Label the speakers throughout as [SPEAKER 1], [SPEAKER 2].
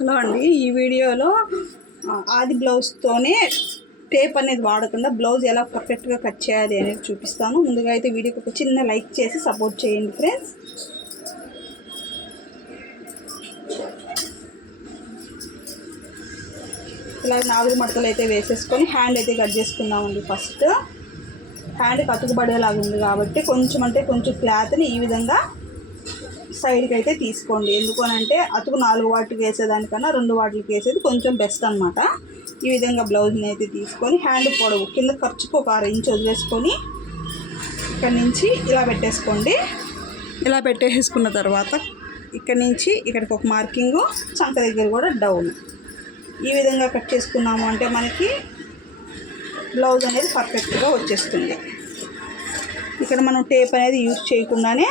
[SPEAKER 1] Hello అండి. ఈ వీడియోలో ఆది బ్లౌజ్తోనే టేప్ అనేది వాడకుండా బ్లౌజ్ ఎలా పర్ఫెక్ట్గా కట్ చేయాలి అనేది చూపిస్తాను. ముందుగా అయితే వీడియోకి ఒక చిన్న లైక్ చేసి సపోర్ట్ చేయండి ఫ్రెండ్స్ ఇలా నాలుగు మడతలు అయితే వేసేసుకొని హ్యాండ్ అయితే కట్ చేసుకుందామండి ఫస్ట్ హ్యాండ్ కతుకుబడేలాగా ఉంది కాబట్టి కొంచెం అంటే కొంచెం క్లాత్ని ఈ విధంగా సైడ్కి అయితే తీసుకోండి. ఎందుకు అని అంటే అతుకు నాలుగు వాటికి వేసేదానికన్నా రెండు వాటికి వేసేది కొంచెం బెస్ట్ అనమాట ఈ విధంగా బ్లౌజ్ని అయితే తీసుకొని హ్యాండ్ పొడవు కింద ఖర్చుకు ఒక అర ఇంచ్ వదిలేసుకొని ఇక్కడ నుంచి ఇలా పెట్టేసుకోండి. ఇలా పెట్టేసుకున్న తర్వాత ఇక్కడ నుంచి ఇక్కడికి ఒక మార్కింగ్ చంక దగ్గర కూడా డౌన్. ఈ విధంగా కట్ చేసుకున్నాము అంటే మనకి బ్లౌజ్ అనేది పర్ఫెక్ట్గా వచ్చేస్తుంది. ఇక్కడ మనం టేప్ అనేది యూజ్ చేయకుండానే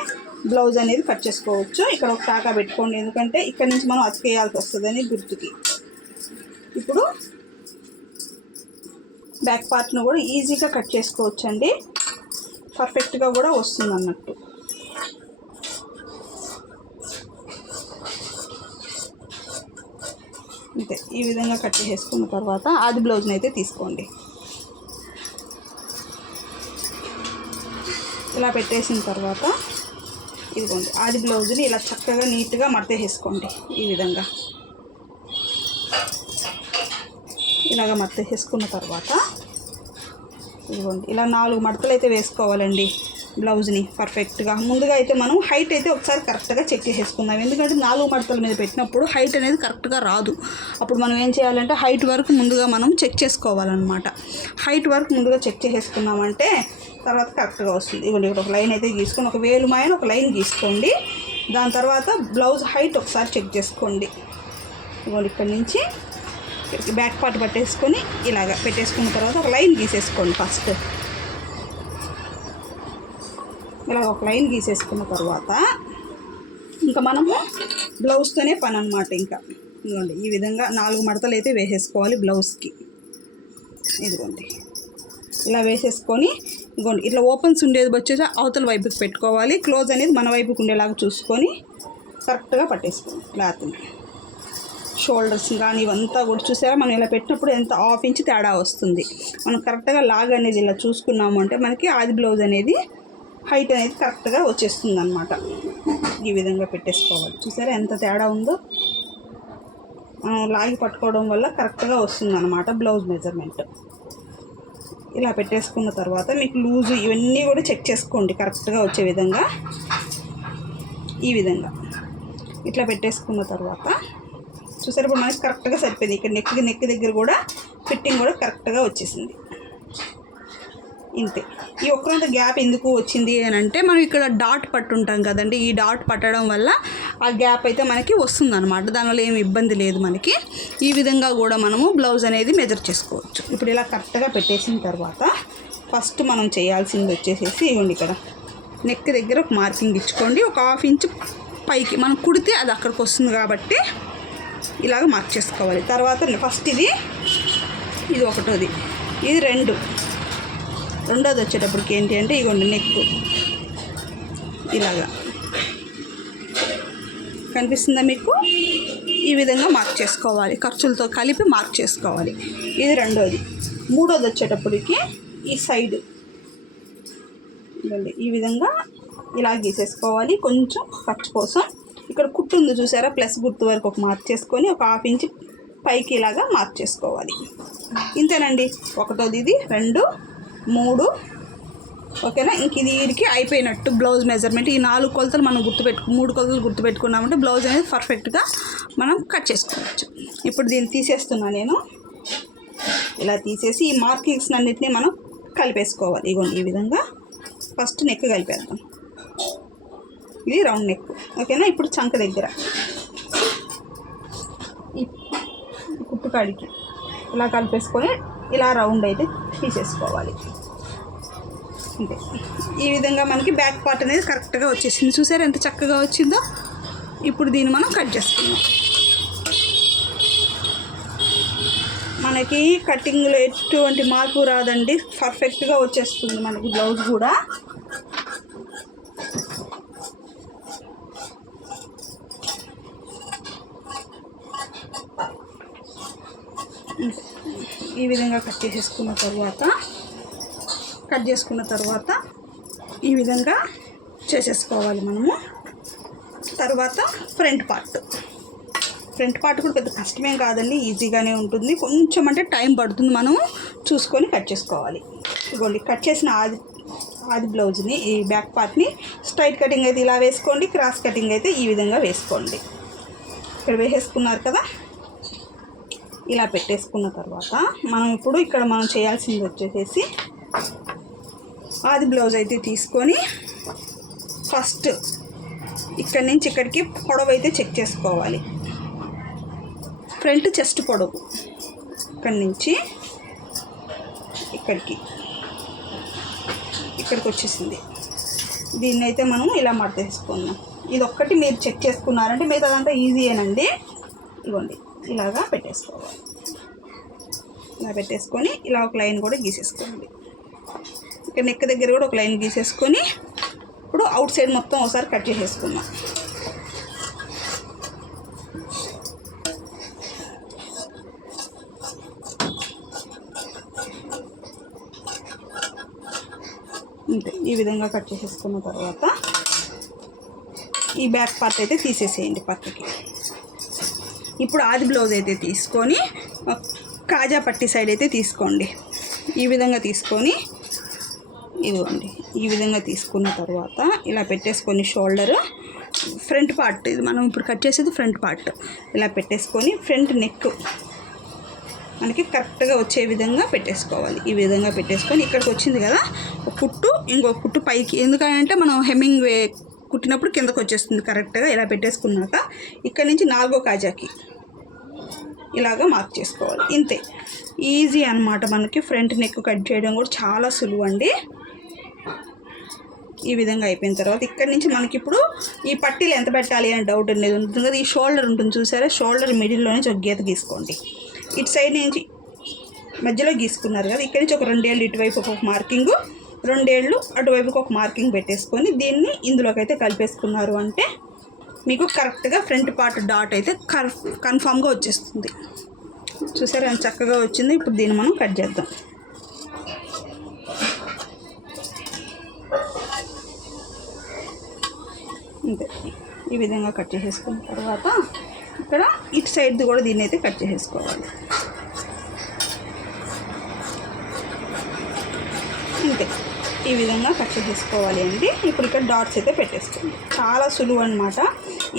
[SPEAKER 1] బ్లౌజ్ అనేది కట్ చేసుకోవచ్చు. ఇక్కడ ఒక టాకా పెట్టుకోండి. ఎందుకంటే ఇక్కడ నుంచి మనం అతికేయాల్సి వస్తుందని గుర్తుకి. ఇప్పుడు బ్యాక్ పార్ట్ను కూడా ఈజీగా కట్ చేసుకోవచ్చు అండి పర్ఫెక్ట్గా కూడా వస్తుంది అన్నట్టు అంతే. ఈ విధంగా కట్ చేసుకున్న తర్వాత ఆది బ్లౌజ్ని అయితే తీసుకోండి. ఇలా పెట్టేసిన తర్వాత ఇదిగోండి ఆది బ్లౌజ్ని ఇలా చక్కగా నీట్గా మడతేసుకోండి ఈ విధంగా. ఇలాగ మడతేసుకున్న తర్వాత ఇదిగోండి ఇలా నాలుగు మడతలు అయితే వేసుకోవాలండి బ్లౌజ్ని పర్ఫెక్ట్గా. ముందుగా అయితే మనం హైట్ అయితే ఒకసారి కరెక్ట్గా చెక్ చేసేసుకుందాం. ఎందుకంటే నాలుగు మడతల మీద పెట్టినప్పుడు హైట్ అనేది కరెక్ట్గా రాదు. అప్పుడు మనం ఏం చేయాలంటే హైట్ వరకు ముందుగా మనం చెక్ చేసుకోవాలన్నమాట. హైట్ వరకు ముందుగా చెక్ చేసేసుకున్నామంటే తర్వాత కరెక్ట్గా వస్తుంది. ఇవ్వండి ఇక్కడ ఒక లైన్ అయితే గీసుకొని ఒక వేలు మాయన ఒక లైన్ గీసుకోండి. దాని తర్వాత బ్లౌజ్ హైట్ ఒకసారి చెక్ చేసుకోండి. ఇవ్వండి ఇక్కడ నుంచి బ్యాక్ పార్ట్ పట్టేసుకొని ఇలాగ పెట్టేసుకున్న తర్వాత ఒక లైన్ గీసేసుకోండి ఫస్ట్. ఇలాగ ఒక లైన్ గీసేసుకున్న తర్వాత ఇంకా మనము బ్లౌజ్తోనే పని అనమాట ఇంకా. ఇదిగోండి ఈ విధంగా నాలుగు మడతలు అయితే వేసేసుకోవాలి బ్లౌజ్కి. ఇదిగోండి ఇలా వేసేసుకొని ఇంకోండి ఇట్లా ఓపెన్స్ ఉండేది వచ్చేసి అవతల వైపుకి పెట్టుకోవాలి. క్లోజ్ అనేది మన వైపుకి ఉండేలాగా చూసుకొని కరెక్ట్గా పట్టేసుకోండి క్లాత్ని. షోల్డర్స్ కానీ ఇవంతా కూడా చూసారా? మనం ఇలా పెట్టినప్పుడు ఎంత హాఫ్ ఇంచ్ తేడా వస్తుంది. మనం కరెక్ట్గా లాగ్ అనేది ఇలా చూసుకున్నాము అంటే మనకి ఆది బ్లౌజ్ అనేది హైట్ అనేది కరెక్ట్గా వచ్చేస్తుంది అనమాట ఈ విధంగా పెట్టేసుకోవాలి. చూసారా ఎంత తేడా ఉందో? మనం లాగి పట్టుకోవడం వల్ల కరెక్ట్గా వస్తుంది అనమాట బ్లౌజ్ మెజర్మెంట్ ఇలా పెట్టేసుకున్న తర్వాత మీకు లూజు ఇవన్నీ కూడా చెక్ చేసుకోండి కరెక్ట్గా వచ్చే విధంగా. ఈ విధంగా. ఇట్లా పెట్టేసుకున్న తర్వాత చూసారు ఇప్పుడు మనకి కరెక్ట్గా సరిపోయింది. ఇక్కడ నెక్ నెక్ దగ్గర కూడా ఫిట్టింగ్ కూడా కరెక్ట్గా వచ్చేసింది. ఇంతే. ఈ ఒక్కరంత గ్యాప్ ఎందుకు వచ్చింది అని అంటే మనం ఇక్కడ డాట్ పట్టుంటాం కదండి. ఈ డాట్ పట్టడం వల్ల ఆ గ్యాప్ అయితే మనకి వస్తుంది అనమాట దానివల్ల ఏమి ఇబ్బంది లేదు మనకి. ఈ విధంగా కూడా మనము బ్లౌజ్ అనేది మెజర్ చేసుకోవచ్చు. ఇప్పుడు ఇలా కరెక్ట్గా పెట్టేసిన తర్వాత ఫస్ట్ మనం చేయాల్సింది వచ్చేసేసి ఇవ్వండి ఇక్కడ. నెక్ దగ్గర ఒక మార్కింగ్ ఇచ్చుకోండి. ఒక హాఫ్ ఇంచ్ పైకి మనం కుడితే అది అక్కడికి వస్తుంది కాబట్టి ఇలాగ మార్క్ చేసుకోవాలి. తర్వాత ఫస్ట్ ఇది ఇది ఒకటోది. ఇది రెండు. రెండోది వచ్చేటప్పటికి ఏంటి అంటే ఇగోండి నెక్ ఇలాగా. కనిపిస్తుందా మీకు? ఈ విధంగా మార్క్ చేసుకోవాలి. ఖర్చులతో కలిపి మార్క్ చేసుకోవాలి. ఇది రెండోది. మూడోది వచ్చేటప్పటికి ఈ సైడ్. ఇదండి ఈ విధంగా ఇలా గీసేసుకోవాలి. కొంచెం ఖర్చు కోసం. ఇక్కడ కుట్టు ఉంది చూసారా? ప్లస్ గుర్తు వరకు ఒక మార్క్ చేసుకొని ఒక హాఫ్ ఇంచ్ పైకి ఇలాగా మార్క్ చేసుకోవాలి. ఇంతేనండి. ఒకటోది ఇది. రెండు. మూడు. ఓకేనా? ఇంక ఇది అయిపోయినట్టు బ్లౌజ్ మెజర్మెంట్ ఈ నాలుగు కొలతలు మనం గుర్తుపెట్టు మూడు కొలతలు గుర్తుపెట్టుకున్నామంటే బ్లౌజ్ అనేది పర్ఫెక్ట్గా మనం కట్ చేసుకోవచ్చు. ఇప్పుడు దీన్ని తీసేస్తున్నా నేను. ఇలా తీసేసి ఈ మార్కింగ్స్ అన్నిటిని మనం కలిపేసుకోవాలి. ఇగోండి ఈ విధంగా ఫస్ట్ నెక్ కలిపేద్దాం. ఇది రౌండ్ నెక్ ఓకేనా? ఇప్పుడు చంక దగ్గర. కుట్టుకాడికి. ఇలా కలిపేసుకొని ఇలా రౌండ్ అయితే తీసేసుకోవాలి. అంతే ఈ విధంగా మనకి బ్యాక్ పార్ట్ అనేది కరెక్ట్గా వచ్చేసింది. చూసారు ఎంత చక్కగా వచ్చిందో? ఇప్పుడు దీన్ని మనం కట్ చేసుకుందాం. మనకి కటింగ్లో ఎటువంటి మార్పు రాదండి. పర్ఫెక్ట్గా వచ్చేస్తుంది మనకి బ్లౌజ్ కూడా. ఈ విధంగా కట్ చేసేసుకున్న తర్వాత కట్ చేసుకున్న తర్వాత ఈ విధంగా చేసేసుకోవాలి మనము. తర్వాత ఫ్రంట్ పార్ట్. ఫ్రంట్ పార్ట్ కూడా పెద్ద కష్టమేం కాదండి ఈజీగానే ఉంటుంది. కొంచెం అంటే టైం పడుతుంది మనం చూసుకొని కట్ చేసుకోవాలి. ఇదిగోండి కట్ చేసిన ఆది ఆది బ్లౌజ్ని ఈ బ్యాక్ పార్ట్ని స్ట్రైట్ కటింగ్ అయితే ఇలా వేసుకోండి క్రాస్ కటింగ్ అయితే ఈ విధంగా వేసుకోండి. ఇక్కడ వేసేసుకున్నారు కదా? ఇలా పెట్టేసుకున్న తర్వాత మనం ఇప్పుడు ఇక్కడ మనం చేయాల్సింది వచ్చేసేసి ఆది బ్లౌజ్ అయితే తీసుకొని ఫస్ట్ ఇక్కడి నుంచి ఇక్కడికి పొడవు అయితే చెక్ చేసుకోవాలి. ఫ్రంట్ చెస్ట్ పొడవు ఇక్కడి నుంచి ఇక్కడికి ఇక్కడికి వచ్చేసింది. దీన్ని అయితే మనం ఇలా మడతేసుకుందాం ఇది ఒక్కటి మీరు చెక్ చేసుకున్నారంటే మిగతాదంతా ఈజీయేనండి. ఇవ్వండి ఇలాగా పెట్టేసుకోవాలి. ఇలా పెట్టేసుకొని ఇలా ఒక లైన్ కూడా గీసేసుకోండి. ఇక్కడ నెక్ దగ్గర కూడా ఒక లైన్ గీసేసుకొని ఇప్పుడు అవుట్ సైడ్ మొత్తం ఒకసారి కట్ చేసేసుకుందాం. అంతే ఈ విధంగా కట్ చేసేసుకున్న తర్వాత ఈ బ్యాక్ పార్ట్ అయితే తీసేసేయండి పక్కకి. ఇప్పుడు ఆది బ్లౌజ్ అయితే తీసుకొని కాజా పట్టి సైడ్ అయితే తీసుకోండి. ఈ విధంగా తీసుకొని ఇదిగోండి ఈ విధంగా తీసుకున్న తర్వాత ఇలా పెట్టేసుకొని షోల్డర్ ఫ్రంట్ పార్ట్ ఇది మనం ఇప్పుడు కట్ చేసేది ఫ్రంట్ పార్ట్. ఇలా పెట్టేసుకొని ఫ్రంట్ నెక్ మనకి కరెక్ట్గా వచ్చే విధంగా పెట్టేసుకోవాలి. ఈ విధంగా పెట్టేసుకొని ఇక్కడికి వచ్చింది కదా ఒక కుట్టు ఇంకో కుట్టు పైకి. ఎందుకంటే మనం హెమ్మింగ్ వే కుట్టినప్పుడు కిందకు వచ్చేస్తుంది కరెక్ట్గా ఇలా పెట్టేసుకున్నాక ఇక్కడ నుంచి నాలుగో కాజాకి ఇలాగా మార్క్ చేసుకోవాలి. ఇంతే. ఈజీ అన్నమాట మనకి ఫ్రంట్ నెక్ కట్ చేయడం కూడా చాలా సులువు అండి ఈ విధంగా అయిపోయిన తర్వాత ఇక్కడి నుంచి మనకి ఇప్పుడు ఈ పట్టీలు ఎంత పెట్టాలి అనే డౌట్ అనేది ఉంటుంది. కదా ఈ షోల్డర్ ఉంటుంది చూసారా? షోల్డర్ మిడిల్లో నుంచి ఒక గీత గీసుకోండి. ఇటు సైడ్ నుంచి మధ్యలో గీసుకున్నారు కదా ఇక్కడి నుంచి ఒక రెండేళ్ళు ఇటువైపు ఒక మార్కింగ్ రెండేళ్ళు అటువైపుకి ఒక మార్కింగ్ పెట్టేసుకొని దీన్ని ఇందులోకి అయితే కలిపేసుకున్నారు అంటే మీకు కరెక్ట్గా ఫ్రంట్ పార్ట్ డాట్ అయితే కర్ కన్ఫామ్గా వచ్చేస్తుంది. చూసారా చక్కగా వచ్చింది? ఇప్పుడు దీన్ని మనం కట్ చేద్దాం. ఈ విధంగా కట్ చేసేసుకున్న తర్వాత ఇక్కడ ఇటు సైడ్ది కూడా దీన్ని అయితే కట్ చేసేసుకోవాలి. అంతే ఈ విధంగా కట్ చేసేసుకోవాలి అండి. ఇప్పుడు ఇక్కడ డాట్స్ అయితే పెట్టేసుకోండి. చాలా సులువు అనమాట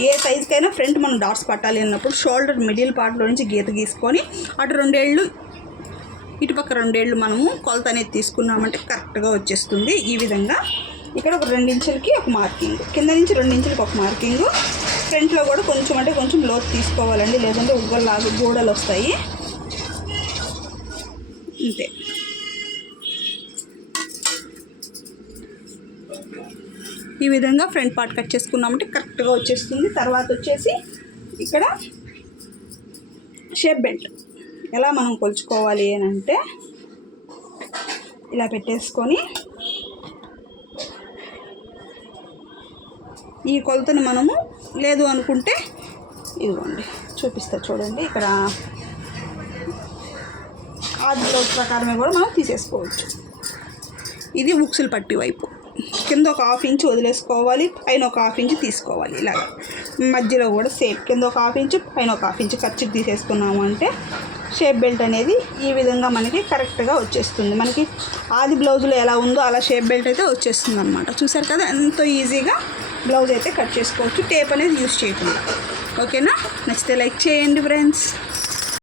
[SPEAKER 1] ఏ సైజుకైనా ఫ్రంట్ మనం డాట్స్ పట్టాలి అన్నప్పుడు షోల్డర్ మిడిల్ పార్ట్లో నుంచి గీత గీసుకొని అటు రెండేళ్ళు ఇటుపక్క రెండేళ్ళు మనము కొలత అనేది తీసుకున్నామంటే కరెక్ట్గా వచ్చేస్తుంది. ఈ విధంగా ఇక్కడ ఒక రెండించులకి ఒక మార్కింగ్. కింద నుంచి రెండించులకి ఒక మార్కింగ్. ఫ్రంట్లో కూడా కొంచెం అంటే కొంచెం లోతు తీసుకోవాలండి. లేదంటే ఉగ్గల్లాగా గోడలు వస్తాయి. అంతే. ఈ విధంగా ఫ్రంట్ పార్ట్ కట్ చేసుకున్నామంటే కరెక్ట్గా వచ్చేస్తుంది. తర్వాత వచ్చేసి ఇక్కడ షేప్ బెల్ట్. ఎలా మనం కొలుచుకోవాలి అని అంటే ఇలా పెట్టేసుకొని ఈ కొలతను మనము లేదు అనుకుంటే ఇదిగోండి చూపిస్తా చూడండి. ఇక్కడ ఆది బ్లౌజ్ ప్రకారమే కూడా మనం తీసేసుకోవచ్చు. ఇది ఉక్సుల పట్టి వైపు. కింద ఒక హాఫ్ ఇంచ్ వదిలేసుకోవాలి పైన ఒక హాఫ్ ఇంచ్ తీసుకోవాలి ఇలాగ. మధ్యలో కూడా సేమ్ కింద ఒక హాఫ్ ఇంచ్ పైన ఒక హాఫ్ ఇంచ్ ఖర్చు తీసేసుకున్నాము అంటే షేప్ బెల్ట్ అనేది ఈ విధంగా మనకి కరెక్ట్గా వచ్చేస్తుంది. మనకి ఆది బ్లౌజ్లో ఎలా ఉందో అలా షేప్ బెల్ట్ అయితే వచ్చేస్తుంది అనమాట చూసారు కదా ఎంతో ఈజీగా బ్లౌజ్ అయితే కట్ చేసుకోవచ్చు. టేప్ అనేది యూస్ చేయకుండా. ఓకేనా నచ్చితే లైక్ చేయండి ఫ్రెండ్స్